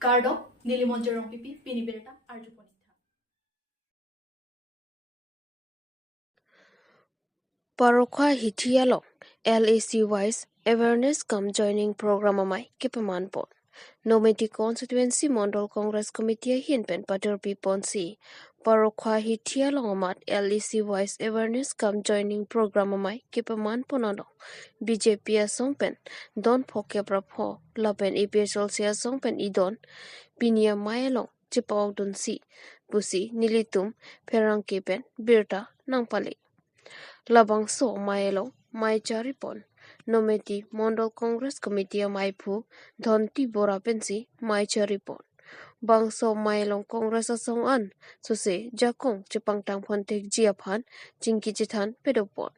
Gardop Nilimonjerong Pipi Piniberta Arjuponita. Parokha Hitialong LAC Wise Awareness Come Joining Program Amai Kipamanpon Nomiti Constituency Mondol Congress Committee Hinpen Paterpi Ponsi Parokha Hitialong Amat LAC Wise Awareness Come Joining Program Amai Kipamanponono BJP Songpen Don Poke Prapo Lapen EPSL Sia Songpen Idon Pinia Mayalong Chipawag Dunsi Busi Nilitum Perang Kipen Birta Nangpali Labang so Maelo Mai Charipon Nometi Mondol Congress Committee Maipu Donti Bora Pensi Mai Charipon Bangso Maelong Congress Song An Suse Jakong Jepang Tang Pontek Jiaphan Jingki Jitan Pedopon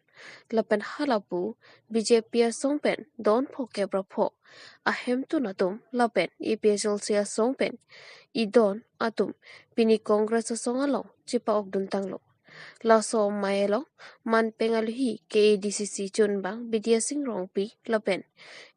Lapen Halapu BJP Songpen Don Poke Brapo Ahem Tunatum Lapen EPSL Sia Songpen Idon Atum Pini Congress Song Along Jipa Ogdun Tanglo Laso Maelo Man Pengaluhi KADCC Chunbang Bidya Singh Rongpi Lapen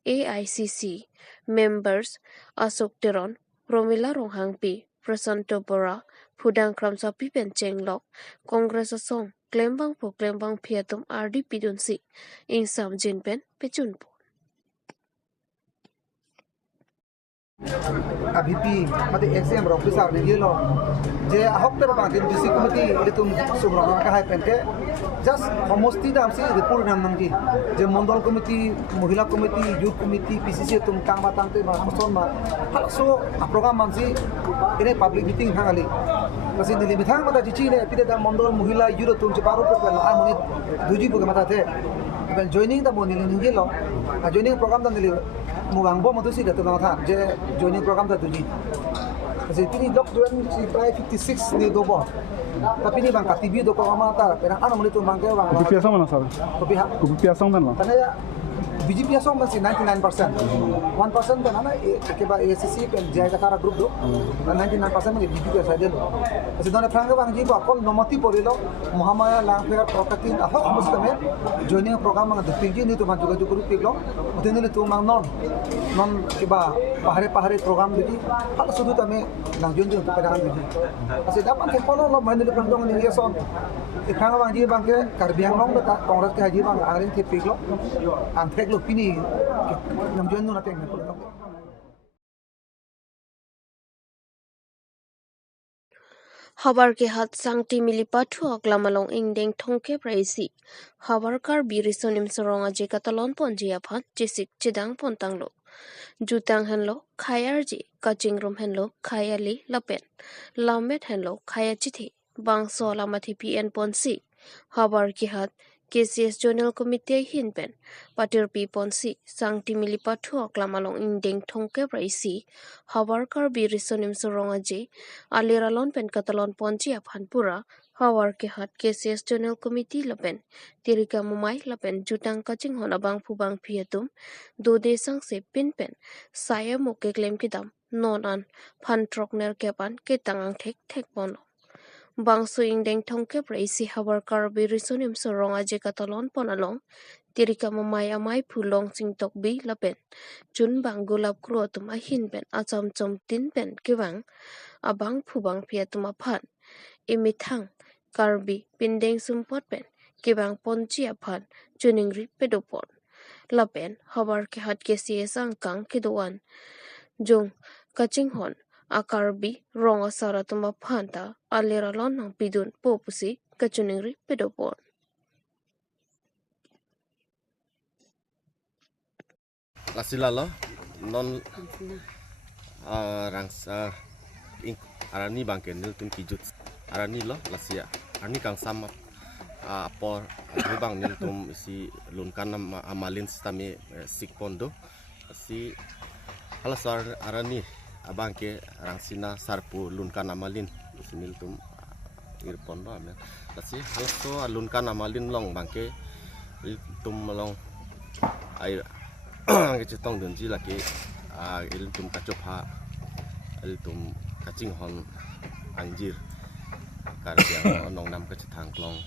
AICC Members Asok Teron Romila Ronghangpi Prasanto Bora Pudang Kramsapi Pencenglok Congress Song Klembang Po Klembang Piatum RDP Dunsi Insam Jinpen Pechunpo ABP mati exam rok besar ni lo je ahok ter bang din disi committee itum subrang ka hai pente just homosti dam si report nam nang ji je mondol committee mohila committee youth committee PCC tum kang batang te ba son ma so program mam si ine public meeting hangali kasi nili bithang mata ji ne pide da mondol mohila youth tum je paro pe la amoni duji bu mata te ben joining da bonili ni lo joining program da nili mugang bo matu si da tong tha je joining program da tuji kasi tini dok duan si try 56 ni do bo tapi ni bang KTB do ko amata perang ano mo nito bang ke bang Kupiah sama na sir. Kupiah sama na. Tanaya BJP song masih 99%. 1% kan ana keba ACC pen jaya kara group do. 99% magi BJP saja do. Kasi dona franga bang jibo akol nomati porilo Muhammad lang fer property ahok mustame joining program mang dupingi ni tu man juga group piglo. Utene tu mang non keba pahare program diti hal sudu tame nang join pada diti. Kasi dapat ke follow lo main franga dong ni yeson. Franga bang jibo bang ke karbiang long ta kongres ke haji bang arin ke piglo. Antek lo pini nam join na teng na Habar ke hat sangti milipatu aklamalong ingdeng thongke praisi habar kar birisonim soronga je katalon ponji aphan jesik chedang pontanglo jutang henlo khayar je kaching room henlo khayali lapen lamet henlo khaya chithi bangso lamathi pn ponsi habar ke hat KCS Journal Committee hinpen patir pi ponsi sangti milipatu aklamalong ingdeng thongke praisi habar kar birisonim soronga je aliralon pen katalon ponji aphanpura hawar ke hat KCS Journal Committee lapen tirika mumai lapen jutang kaching hona bang phubang phiatum do de sang se pin pen saya moke claim kidam nonan phan trokner kepan ke tangang thek bono bangso ingdeng thongke praisi hawar kar birisonim soronga je katalon ponalong tirika mamai amai phulong singtok bi lapen chun bang gulab kro tum ahin pen acham chom tin pen kiwang abang phubang phiatum aphan imithang karbi pindeng sumpot pen kibang ponchi aphan chuningri pedopon lapen habar ke hat ke siesang kang kidoan jong kaching hon akarbi ronga saratuma phanta aleralon nang pidun popusi kachuningri pedopon Lasilala non rangsa arani bangken nil tun kijut arani lo lasia arani kang sama apor bang nil tum si lunkan amalin stami sikpondo si halasar arani abangke rangsina sarpu lunkan amalin nil tum irpondo amen lasi halaso lunkan amalin long bangke tum long air ang cetong dunji lagi il tum kacopa il tum kacing hon anjir karya nong nam kecetang klong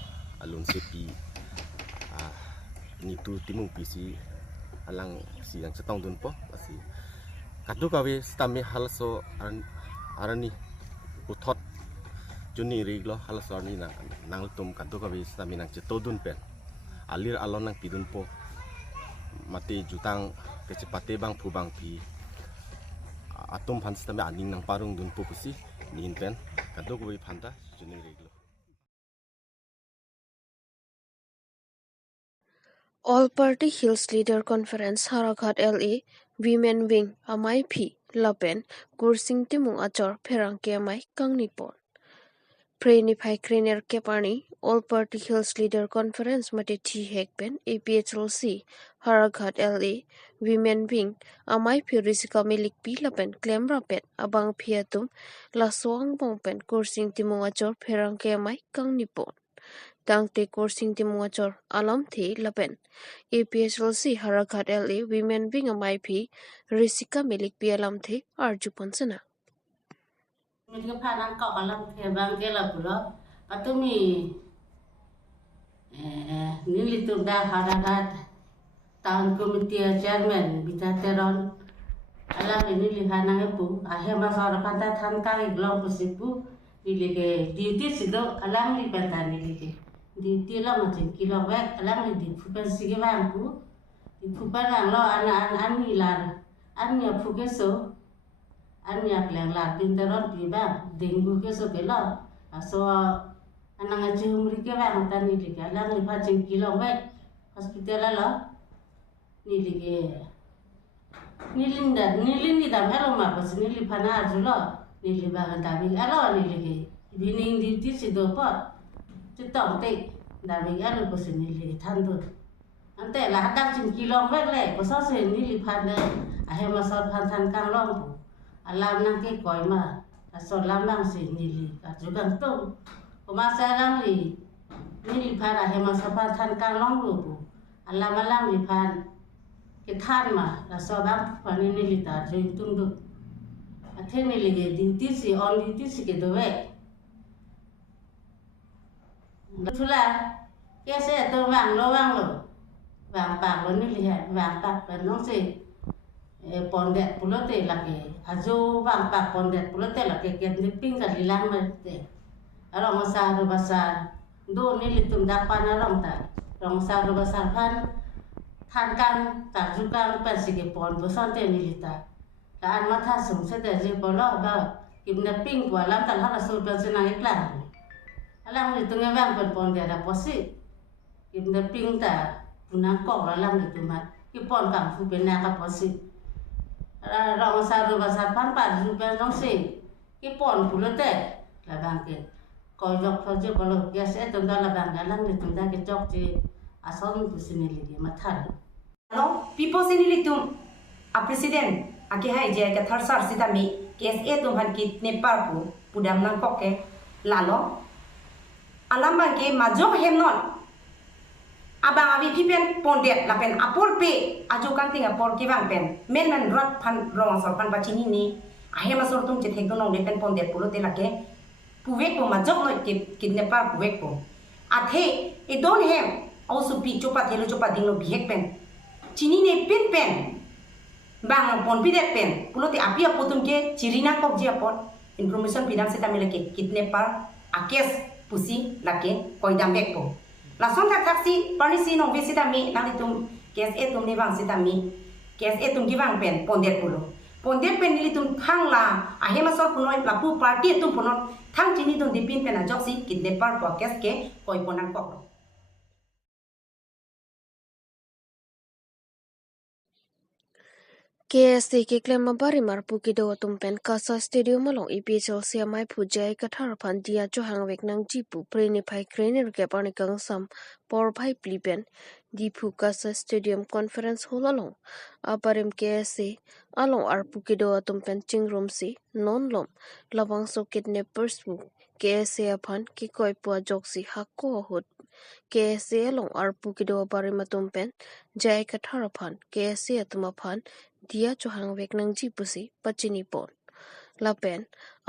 alun sepi ni tu timung pisi alang si yang cetong dun po si kadu kawi stami halso arani uthot juni riglo halso arni nang tum kadu kawi stami nang cetodun pen alir alon nang pidun po mati jutang kecepate bang pu bang pi atum phan stami aning nang parung dun po kusi nin pen kadu kawi phanta juni riglo. All Party Hills Leader Conference Haraghat LA Women Wing Amai Phi Lapen Kursing Timung Achor Pherang Kemai Kangnipon Preni Phai Krener Kepani All Party Hills Leader Conference Mate Thi Hekpen APHLC Haraghat LA Women Wing Amai Phi Risika Milik Pi Lapen Klemra Pet Abang Phiatum Laswang Bongpen Kursing Timung Achor Pherang Kemai Kangnipon Tangte Kursing Timung Achor Alam Thi Lapen APHLC Haraghat LA Women Wing Amai Phi Risika Milik Pi Alam Thi Arju Ponsana Mình có phản ánh cọ làm thế bằng cái là bữa và tôi mình nín lì tụm đa hà đa tahun committee chairman bita teron alam ini lì hà năng bu akhirnya soal kata than kali gelong kusipu lì cái duty sido alam lì pentan lì cái duty lah macam kilo back alam lì di fukan sige bang bu di fukan ang lo an hilar an ya fukeso Anya klang la pinteron piba dengu ke so kelo so anang aje umri ke ba mata ni like lang li phaching kilo ba hospital la ni like nilin da helo ma pas ni li phana ajulo ni li ba da bi alo ni like bining di ti si do pa ti tong te da bi alo pas ni li than do ante la hadak chin kilo ba le ko so se ni li phana a he ma so phan than kang long alam nang ke koi ma so lam nang si nili ka jugang tu kuma salang li nili phara he ma sa pha than kang long lu bu alam li phan ke than ma la so bang pha ni nili ta jing tung du a the nili ge duty si on duty si ke do we thula ke se to wang lo wang pa lo nili ha wang pa nong si pondet pulote lagi ajo bang pak pondet pulote lagi kene ping ka lilang mate arong masa ro basar do ni litum dapan arong ta rong sa ro basar phan than kan ta jukan persige pon bosan te ni lita ta an matha sung se te je polo ba kimna ping kwa lam ta hala sur pe se na iklan alang litung bang pen pondet da posi kimna ping ta punang kok alang litumat ki pon kang fu pe na ka posi rong sa ro ba sa pan pa ju pe nong si ki pon pulote la bang ke ko jok tho je ko lo ya se ton da la bang lang ni tum da ke jok je ason tu sini li ma thar no people sini li tum a president a ke hai je ke thar sar sita mi kes e tum han ki nepal pu pudam nang kok ke lalo alam bang ke ma jok hem non abang abi pipen pondet la pen apor pe ajo kan tinga por ki bang pen menan rat phan rong sor pan bachini ni ahe ma sor tum che thek donong le pen pondet pulo te la ke puwek po ma jok no ki nepal puwek po athe e don hem also pi chopa thelo chopa dinglo bihek pen chini ne pen bang pon pi det pen pulo te api apotum ke chirina kok ji apot information pidam se tamile ke kidnapper akes pusi la ke koidam bek po la son tak taksi parisi nong visita mi nang tum kes etum ni bang sita mi kes etum gi bang pen pondet pulo pondet pen ni tum thang la ahe ma sor punoi la pu party tum punot thang chini tum dipin pen a joksi kidnapper po kes ke koi ponang kok KSC ke klema bari marpu ki do tumpen kasa stadium along EPHL siamai phujai kathar phan dia cho hangwek nang jipu preni phai krener ke pani kang sam por bhai plipen dipu kasa stadium conference hall along aparim KSC along arpu ki do tumpen chingrom si non lom labang so kidnappers bu KSC aphan ki koi pua joksi hakko hot KSC along arpu ki do bari matumpen jai kathar phan KSC atuma phan dia chohang wek nang ji pusi pachini pon lapen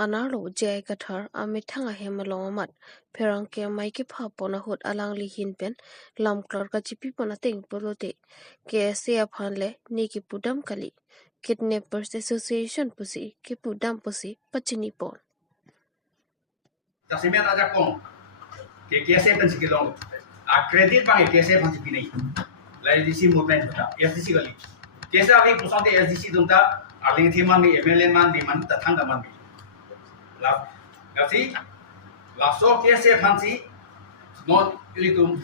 anarlo jai kathar amithanga hemalong amat pherang ke mai ke pha pona hot alang li hin pen lam klar ka chipi pona teng polote ke se aphan le ni ki pudam kali Kidnappers Association pusi ke pudam pusi pachini pon. Tasimian aja kong ke KSA pen sikilong credit bang KSA pen sikini lai DC movement ta SDC kali KSA abi pusante SDC dunta arling thima mi MLN man di man ta thang da man bi la gasi la so KSA pen si non ilitum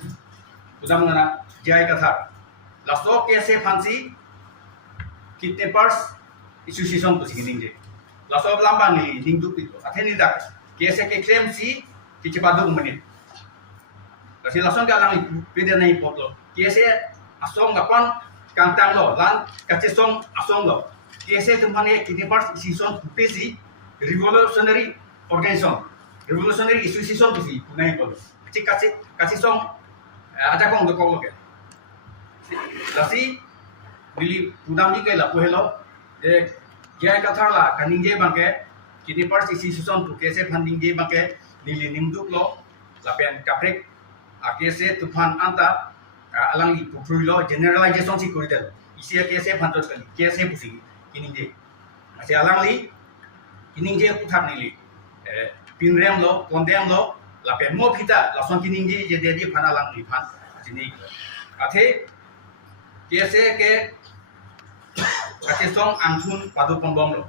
pudam ngana jai katha la so KSA pen si kidnappers association pusikini je la so lambang ni dingdu pito atheni dak KSA ke claim si kicipadu menit kasi langsung ka lang pwede na ipotlo KSA asong gapan kantang lo lan kachisong asong lo KSA tumane kidnappers association pesi revolutionary organization revolutionary association pesi punai polo kachisong aja kong dokong lo ke kasi bili pudam ni ke la pohelo de jai kathar la kaninge bangke kidnappers association to KSA funding je bangke nili nimduk lo lapen kaprek KSA tufan anta alang li pupruilo generalization si kuridel isi KSA fantos kali KSA pusi kininje ase alang li kininje puthak nili pinrem lo kondem lo lapen mo phita lason kininje je dedi phan alang li phan sini athe KSA ke kachisong angthun padu pambom lo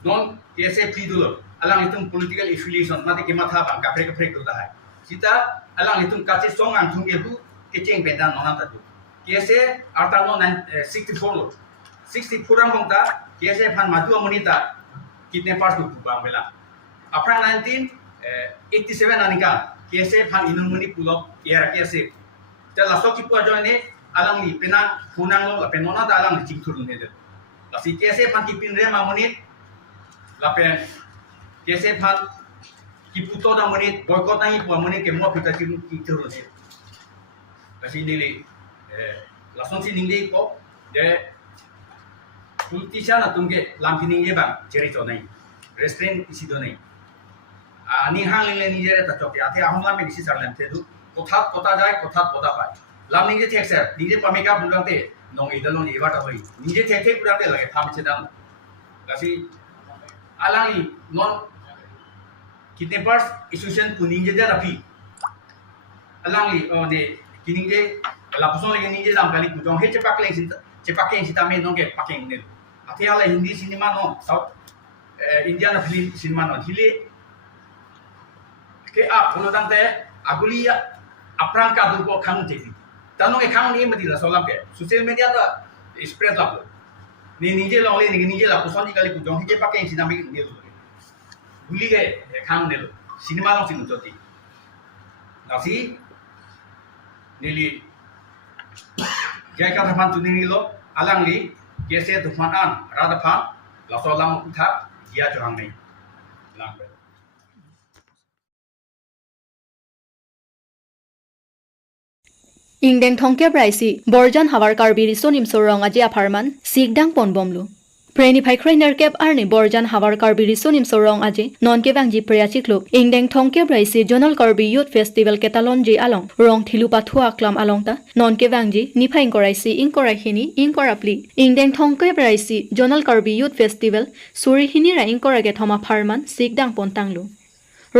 non KSA pidulo alang itung political affiliation mati ke matha bang kaprek do hai sita alang itung kachi song ang thung gebu kecheng bedan nona tadu KSA arta no 64 lo 64 ang bangta KSA phan matu amonita kidnappers du bang bela apra 1987 anika KSA phan inumuni pulo era KSA ta laso ki pu joine alang li penang punang lo la penona da alang li chingthur ne de la si KSA phan ki pin re mamonit lapen KSA phan kiputo da menit boykot nang ipu menit ke mo pita ki turun ni kasi nili lason si ningde ko de politician atumge lampining ye bang cerito nai restraint isi do nai ani hang le ni jere ta chokya ate ahom lam bisi sarlam te du kotha jai kotha poda pai lam ni je thek ser ni je pamika bulang te nong idalon iwa ta hoi ni je thek bulang te lage tham chedam kasi alang non kidnappers association puning je rapi alang de kining je lapson le ni je dam kali kujong he cepak leng sita me nong ke paking ne ati ala hindi cinema no south indian film cinema no hile ke a phono dang te aguli aprang ka du ko khang te tanong ke khang ni mati la solam ke social media da spread la ni nije long le ni nije la puson ji kali kujong he cepak leng sita me ne buli ke khang ne lo cinema long sin joti nasi nili jai ka thapan tu ni lo alang li KSA tufan an rada phan la so lam utha dia johang nei lang Ingdeng thongke praisi borjan hawar karbiri sonim sorong aji aparman sikdang ponbomlu Preni phaikhrai nerkep arni borjan hawar karbiri sonim sorong aji nonke bangji priyachi club ingdeng thongke praisi jonal karbi youth festival ketalon ji along rong thilu pathua aklam alongta nonke bangji niphai koraisi inkorai hini inkorapli ingdeng thongke praisi jonal karbi youth festival suri hini ra inkorage thoma pharman sikdang pontanglu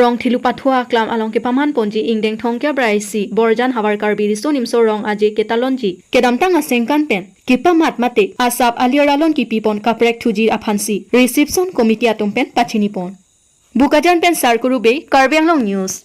Rong thilu pathua aklam along ke paman ponji ingdeng thongke praisi borjan hawar karbiri sonim sorong aji ketalonji kedamtang asengkan pen kipa matmate asap alioralon ki pipon kaprek thuji aphansi reception committee atumpen pachini pon bukajan pen sarkuru be karbianglong news